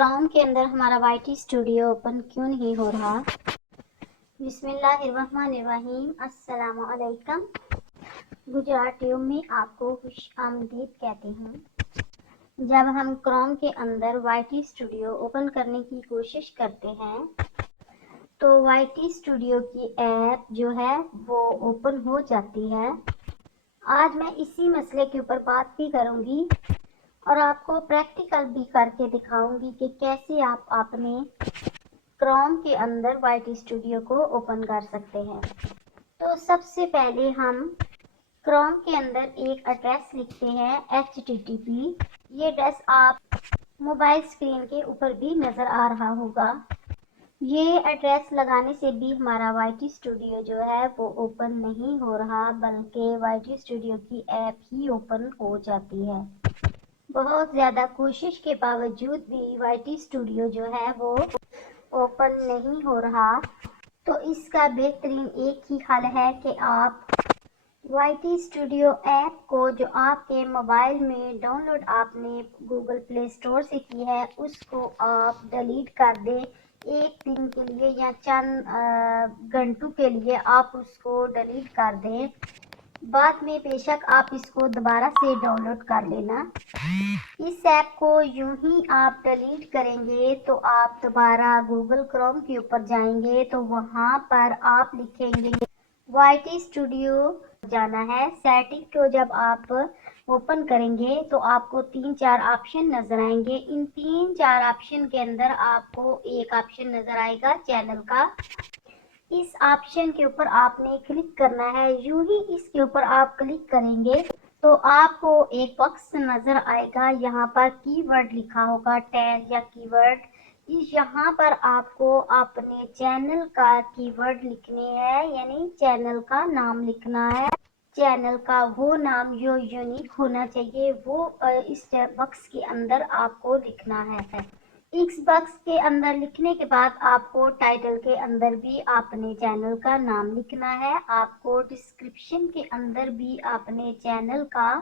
Chrome के अंदर हमारा YT स्टूडियो ओपन क्यों नहीं हो रहा। बिस्मिल्लाहिर्रहमानिर्रहीम, अस्सलामु अलैकुम। गुजरात ट्यूब में आपको खुश आमदीद कहती हूँ। जब हम क्रोम के अंदर YT स्टूडियो ओपन करने की कोशिश करते हैं तो YT स्टूडियो की ऐप जो है वो ओपन हो जाती है। आज मैं इसी मसले के ऊपर बात भी करूँगी और आपको प्रैक्टिकल भी करके दिखाऊंगी कि कैसे आप अपने क्रोम के अंदर YT स्टूडियो को ओपन कर सकते हैं। तो सबसे पहले हम क्रोम के अंदर एक एड्रेस लिखते हैं HTTP। ये एड्रेस आप मोबाइल स्क्रीन के ऊपर भी नज़र आ रहा होगा। ये एड्रेस लगाने से भी हमारा YT स्टूडियो जो है वो ओपन नहीं हो रहा, बल्कि YT स्टूडियो की ऐप ही ओपन हो जाती है। बहुत ज़्यादा कोशिश के बावजूद भी YT स्टूडियो जो है वो ओपन नहीं हो रहा। तो इसका बेहतरीन एक ही हल है कि आप YT स्टूडियो ऐप को जो आपके मोबाइल में डाउनलोड आपने गूगल प्ले स्टोर से की है उसको आप डिलीट कर दें। एक दिन के लिए या चंद घंटों के लिए आप उसको डिलीट कर दें। बाद में बेशक आप इसको दोबारा से डाउनलोड कर लेना। इस ऐप को यूं ही आप डिलीट करेंगे तो आप दोबारा गूगल क्रोम के ऊपर जाएंगे तो वहां पर आप लिखेंगे YT स्टूडियो जाना है। सेटिंग को जब आप ओपन करेंगे तो आपको 3-4 ऑप्शन नजर आएंगे। इन 3-4 ऑप्शन के अंदर आपको एक ऑप्शन नजर आएगा चैनल का। इस ऑप्शन के ऊपर आपने क्लिक करना है। यूं ही इसके ऊपर आप क्लिक करेंगे तो आपको एक बॉक्स नजर आएगा। यहाँ पर कीवर्ड लिखा होगा, टैग या कीवर्ड। यहाँ पर आपको अपने चैनल का कीवर्ड लिखने हैं, यानी चैनल का नाम लिखना है। चैनल का वो नाम जो यूनिक होना चाहिए वो इस बॉक्स के अंदर आपको लिखना है। इस बॉक्स के अंदर लिखने के बाद आपको टाइटल के अंदर भी अपने चैनल का नाम लिखना है। आपको डिस्क्रिप्शन के अंदर भी अपने चैनल का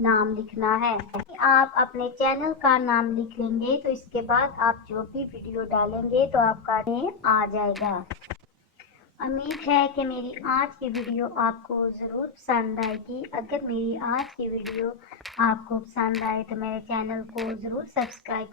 नाम लिखना है। आप अपने चैनल का नाम लिख लेंगे तो इसके बाद आप जो भी वीडियो डालेंगे तो आपका नेम आ जाएगा। उम्मीद है कि मेरी आज की वीडियो आपको ज़रूर पसंद आएगी। अगर मेरी आज की वीडियो आपको पसंद आए तो मेरे चैनल को ज़रूर सब्सक्राइब